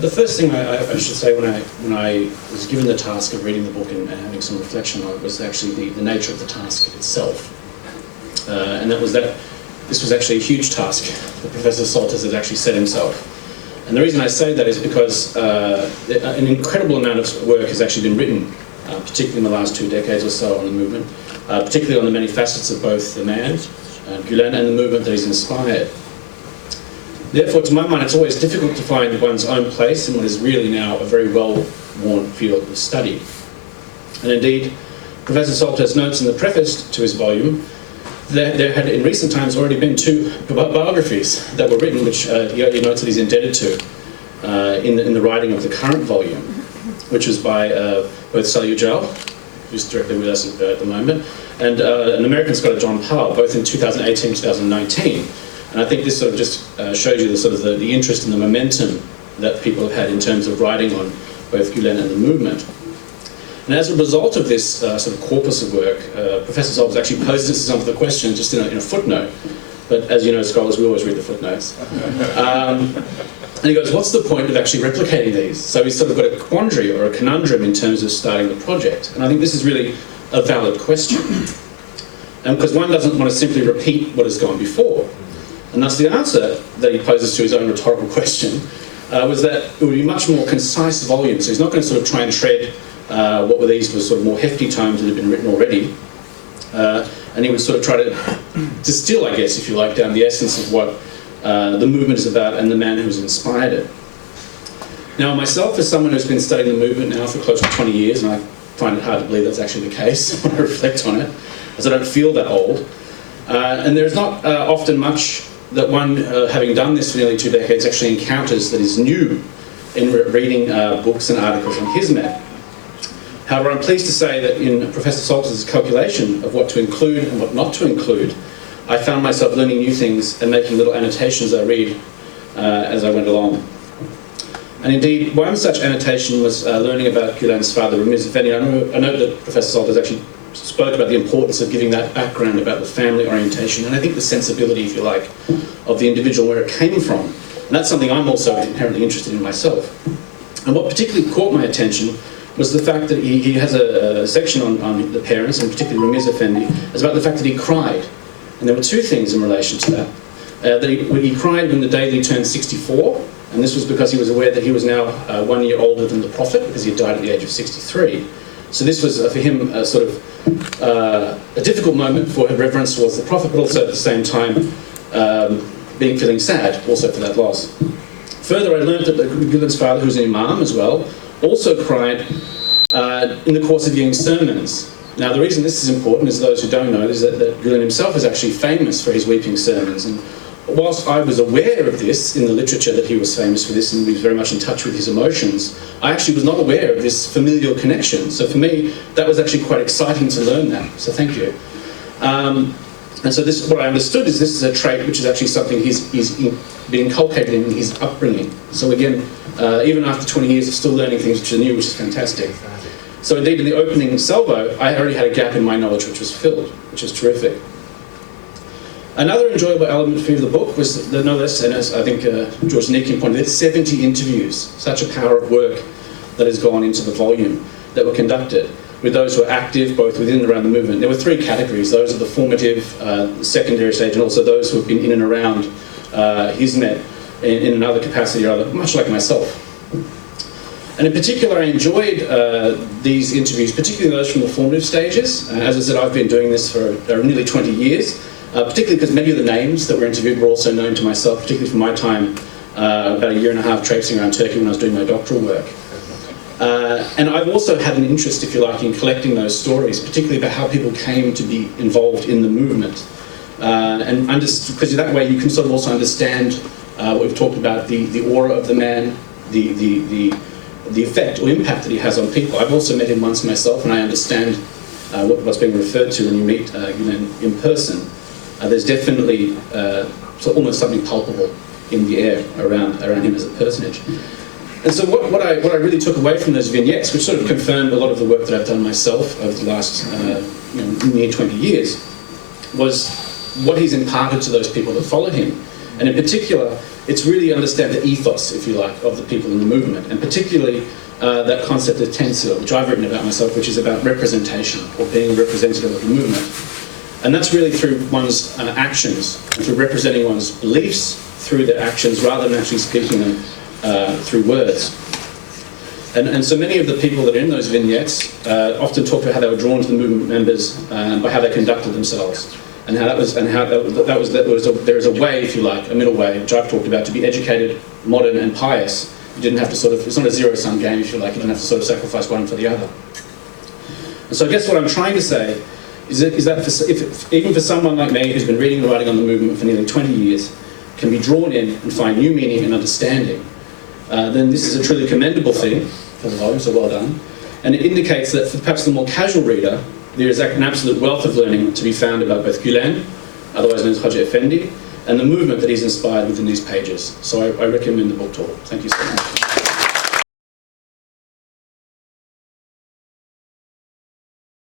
The first thing I should say when I was given the task of reading the book and having some reflection on it was actually the nature of the task itself. And that was that this was actually a huge task that Professor Soltes had actually set himself. And the reason I say that is because an incredible amount of work has actually been written, particularly in the last 2 decades or so on the movement, particularly on the many facets of both the man, Gülen, and the movement that he's inspired. Therefore, to my mind, it's always difficult to find one's own place in what is really now a very well-worn field of study. And indeed, Professor Soltes notes in the preface to his volume that there had in recent times already been 2 biographies that were written, which he notes that he's indebted to in the writing of the current volume, which was by both Salyu, who's directly with us at the moment, and an American scholar, John Powell, both in 2018 2019. And I think this sort of just shows you the sort of the interest and the momentum that people have had in terms of writing on both Gülen and the movement. And as a result of this sort of corpus of work, Professor Soltes actually posed some of the questions just in a footnote. But as you know, scholars, we always read the footnotes. And he goes, what's the point of actually replicating these? So he's sort of got a quandary or a conundrum in terms of starting the project. And I think this is really a valid question. And because one doesn't want to simply repeat what has gone before. And thus the answer that he poses to his own rhetorical question was that it would be much more concise volume. So he's not going to sort of try and tread what were these were sort of more hefty tomes that had been written already. And he would sort of try to distill, I guess, if you like, down the essence of what the movement is about and the man who's inspired it. Now, myself, as someone who's been studying the movement now for close to 20 years, and I find it hard to believe that's actually the case when I reflect on it, as I don't feel that old. And there's not often much that one, having done this for nearly 2 decades, actually encounters that is new in reading books and articles on his map. However, I'm pleased to say that in Professor Soltes' calculation of what to include and what not to include, I found myself learning new things and making little annotations I read as I went along. And indeed, one such annotation was learning about Gülen's father, Ramiz Effendi. I know that Professor Soltes actually spoke about the importance of giving that background about the family orientation, and I think the sensibility, if you like, of the individual, where it came from. And that's something I'm also inherently interested in myself. And what particularly caught my attention was the fact that he has a section on the parents, and particularly Ramiz Effendi, is about the fact that he cried. And there were 2 things in relation to that. That he cried when the day that he turned 64, and this was because he was aware that he was now 1 year older than the Prophet, because he had died at the age of 63. So this was, for him, a sort of a difficult moment for reverence towards the Prophet, but also at the same time feeling sad also for that loss. Further, I learned that Gülen's father, who was an imam as well, also cried in the course of giving sermons. Now, the reason this is important, as those who don't know, is that Gülen himself is actually famous for his weeping sermons. And whilst I was aware of this in the literature, that he was famous for this and he was very much in touch with his emotions, I actually was not aware of this familial connection. So for me, that was actually quite exciting to learn that. So thank you. And so this, what I understood is this is a trait which is actually something he's been inculcated in his upbringing. So again, even after 20 years of still learning things which are new, which is fantastic. So indeed, in the opening salvo, I already had a gap in my knowledge which was filled, which is terrific. Another enjoyable element for the book was no less, and as I think George Donikian pointed out, 70 interviews, such a power of work that has gone into the volume that were conducted with those who are active both within and around the movement. There were 3 categories: those of the formative, secondary stage, and also those who have been in and around Hizmet in another capacity or other, much like myself. And in particular, I enjoyed these interviews, particularly those from the formative stages. As I said, I've been doing this for nearly 20 years, particularly because many of the names that were interviewed were also known to myself, particularly from my time about 1.5 years traipsing around Turkey when I was doing my doctoral work. And I've also had an interest, if you like, in collecting those stories, particularly about how people came to be involved in the movement. Because that way you can sort of also understand what we've talked about, the aura of the man, the effect or impact that he has on people. I've also met him once myself, and I understand what's being referred to when you meet Gülen in person. There's definitely almost something palpable in the air around him as a personage. And so what I really took away from those vignettes, which sort of confirmed a lot of the work that I've done myself over the last near 20 years, was what he's imparted to those people that follow him. And in particular, it's really understand the ethos, if you like, of the people in the movement, and particularly that concept of Tittensor, which I've written about myself, which is about representation, or being a representative of the movement. And that's really through one's actions, and through representing one's beliefs through their actions, rather than actually speaking them through words. And so many of the people that are in those vignettes often talk about how they were drawn to the movement members by how they conducted themselves, and how there is a way, if you like, a middle way, which I've talked about, to be educated, modern, and pious. You didn't have to it's not a zero-sum game, if you like. You didn't have to sort of sacrifice one for the other. And so I guess what I'm trying to say is that even for someone like me, who's been reading and writing on the movement for nearly 20 years, can be drawn in and find new meaning and understanding, then this is a truly commendable thing for the volume, so well done. And it indicates that for perhaps the more casual reader, there is an absolute wealth of learning to be found about both Gülen, otherwise known as Hoca Effendi, and the movement that he's inspired within these pages. So I recommend the book talk. Thank you so much.